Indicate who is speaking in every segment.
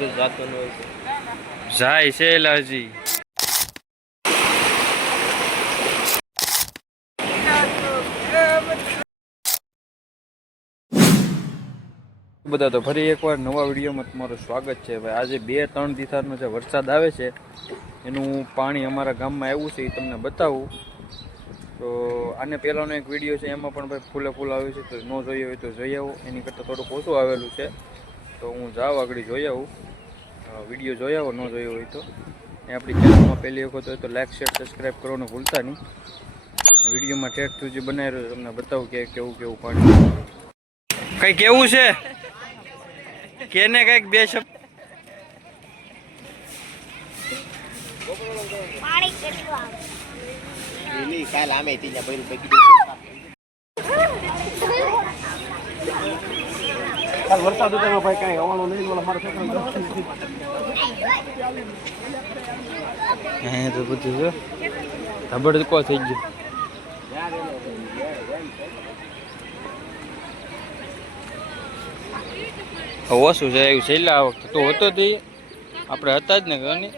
Speaker 1: બધું જાતું હોય છે.
Speaker 2: જાય છે લાજી બધા તો ફરી એકવાર નવા વિડીયોમાં તમારું સ્વાગત છે. ભાઈ આજે બે ત્રણ દિવસનો જે વરસાદ આવે છે એનું પાણી અમારા ગામમાં આવ્યું છે એ તમને બતાવું. તો આને પહેલાંનો એક વીડિયો છે એમાં પણ ભાઈ ફૂલે ફૂલ આવ્યું છે તો ન જોઈએ હોય તો જોઈ આવો. એની કરતાં થોડુંક ઓછું આવેલું છે. તો હું જાઉં આગળ જોઈ આવું. વીડિયો જોયા હોય ન જોયો હોય તો. એ આપણી ચેનલમાં પહેલી વખત હોય તો લાઇક શેર સબસ્ક્રાઈબ કરવાનું ભૂલતા નહીં. વિડીયોમાં ઠેઠ જે બનાવી રહ્યો તમને બતાવું કે કેવું કેવું પાણી કઈ કેવું છે? કેને કંઈક બે શબ્દ?
Speaker 3: પાણી કેટલું આવે?
Speaker 1: એની કાલ આમે તીજા ભર્યું પૈકી દીધું કાલ વરસાદ હતો ભાઈ કાંઈ આવવાનું નહીં ઓલા મારા છોકરા
Speaker 2: હે તો બધું છે. કો થઈ ગયો. હવે ઓછું છે એવું છેલ્લા આ વખતે તો હતો તે આપણે હતા જ ને ઘરની.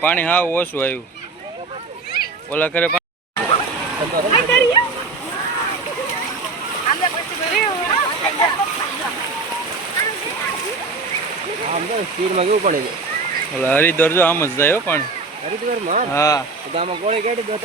Speaker 2: પાણી હા ઓછું આવ્યું. ઓલા
Speaker 1: તો સ્પીડમાં કેવું પડે છે
Speaker 2: ઓલા હરિદ્વાર જો આમ જ જાય પણ.
Speaker 1: હરિદ્વાર
Speaker 2: હા.
Speaker 1: તો આમાં ગોળી કાઢી દો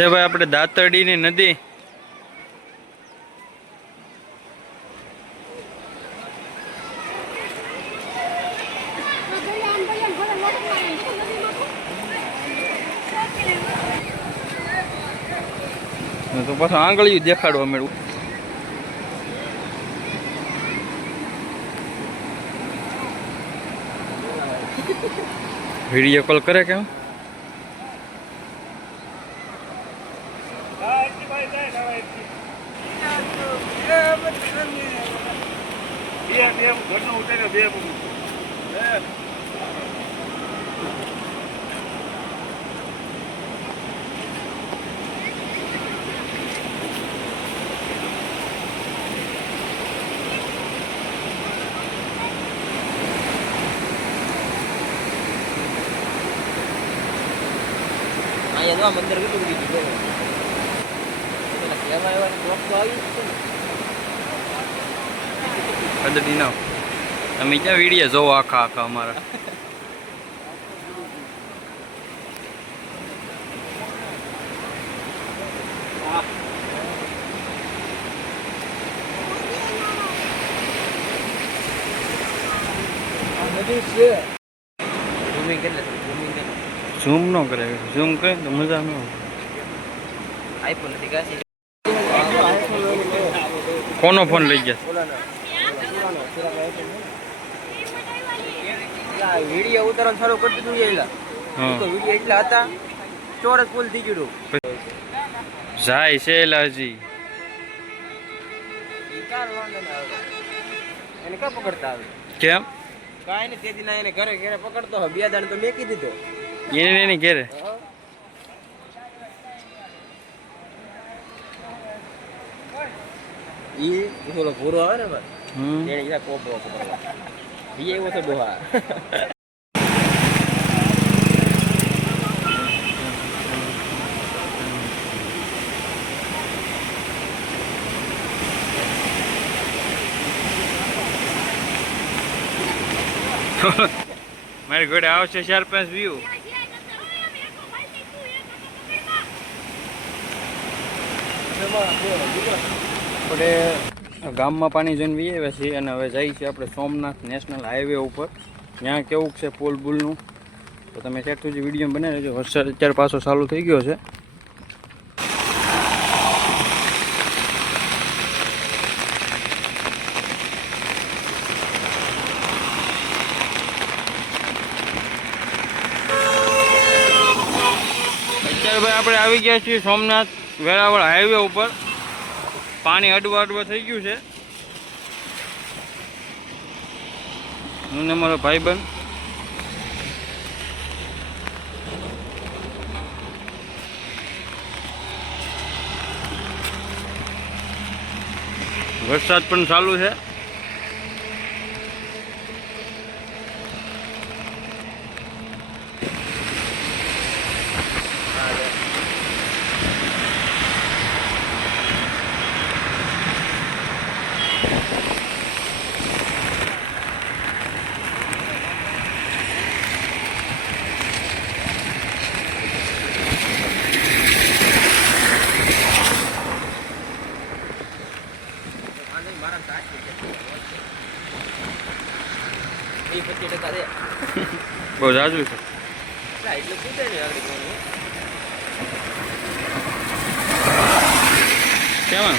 Speaker 1: તાઈ
Speaker 2: ભાઈ આપણે દાતરડીની નદી. તો પાછું આંગળીયું દેખાડવા મેળવું વીડિયો કોલ કરે કેમ
Speaker 1: અહીંયા તો આ મંદિર કેટલું ઉડી ગયું પેલા કહેવા એવાની બ્લોક આવી જ છે ને.
Speaker 2: પદ્ધતિ ના તમે ક્યાં વીડિયો જોવો આખા આખા અમારા? ઝૂમ ન કરે. ઝૂમ કરે તો મજા ન
Speaker 1: આઈફોન
Speaker 2: કોનો ફોન લઈ ગયા?
Speaker 1: વીડિયો ઉતારવાનું ચાલુ કરતું હતું એલા. તો વીડિયો એટલા હતા ચોરસ ફૂલ થઈ ગયું
Speaker 2: જાય છે લાજી
Speaker 1: કાર એને કા પકડતા આવે?
Speaker 2: કેમ?
Speaker 1: કાઈ ને તેથી ના એને ઘરે ઘરે પકડતો બે દાણ તો મેકી દીધો.
Speaker 2: એને એને ઘરે?
Speaker 1: ઈ ઓલો ભૂરો આવે ને ભાઈ એને કોપરો પકડવા ઈ એવો છે ડોહા
Speaker 2: મારી ઘોડે આવશે ચાર પાંચ વ્યૂ આપણે ગામમાં પાણી જોઈને બી છે અને હવે જઈએ છીએ આપણે સોમનાથ નેશનલ હાઈવે ઉપર. ત્યાં કેવું છે પોલ બુલનું? તો તમે ત્યાં સુધી વીડિયો બને રહેજો. વરસાદ અત્યારે પાછો ચાલુ થઈ ગયો છે. અત્યારે ભાઈ આપણે આવી ગયા છીએ સોમનાથ વેરાવળ હાઈવે ઉપર. પાણી અડવા અડવા થઈ ગયું છે. હું ને મારો ભાઈબંધ. વરસાદ પણ ચાલુ છે. બહુ જાજુ છે. કેમાં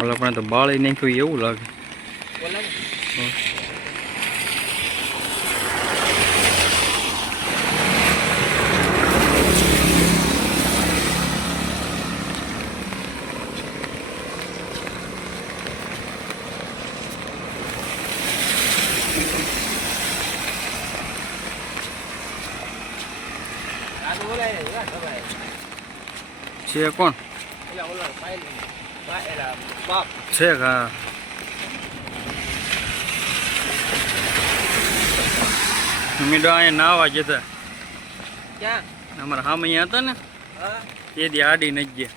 Speaker 2: ઓલા પણ તો બાળી નાખ્યું એવું લાગે. છે કોણ? છે હા મીડો અહીંયા નાવા જતા
Speaker 4: ક્યાં?
Speaker 2: અમારા હામ અહીંયા હતા ને? તે દી આડી નથી ગયા.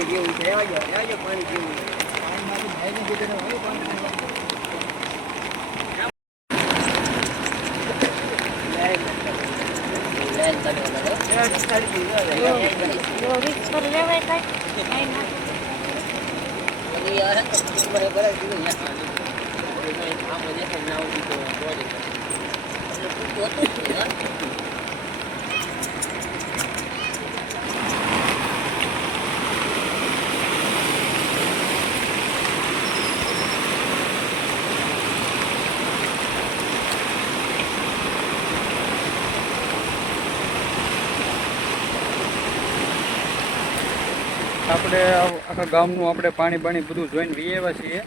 Speaker 4: પાણી જેવું છે. આવજો આવજો પાણી જેવું
Speaker 1: જો વીસ પર લેવાય કાંઈ કાંઈ ના
Speaker 2: આપણે આખા ગામનું આપણે પાણી પાણી બધું જોઈને વી આવ્યા છીએ.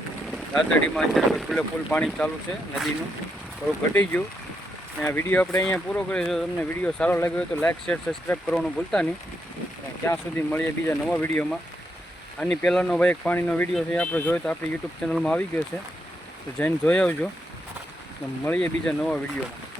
Speaker 2: દાતડીમાં અત્યારે ફૂલે ફૂલ પાણી ચાલુ છે નદીનું. થોડું ઘટી ગયું. અને આ વીડિયો આપણે અહીંયા પૂરો કરીશું તમને વીડિયો સારો લાગ્યો હોય તો લાઇક શેર સબસ્ક્રાઈબ કરવાનું ભૂલતા નહીં. ક્યાં સુધી મળીએ બીજા નવા વિડીયોમાં. આની પહેલાંનો ભાઈ એક પાણીનો વીડિયો છે એ આપણે જોયો તો આપણી યુટ્યુબ ચેનલમાં આવી ગયો છે. તો જઈને જોઈ આવજો. મળીએ બીજા નવા વિડીયોમાં.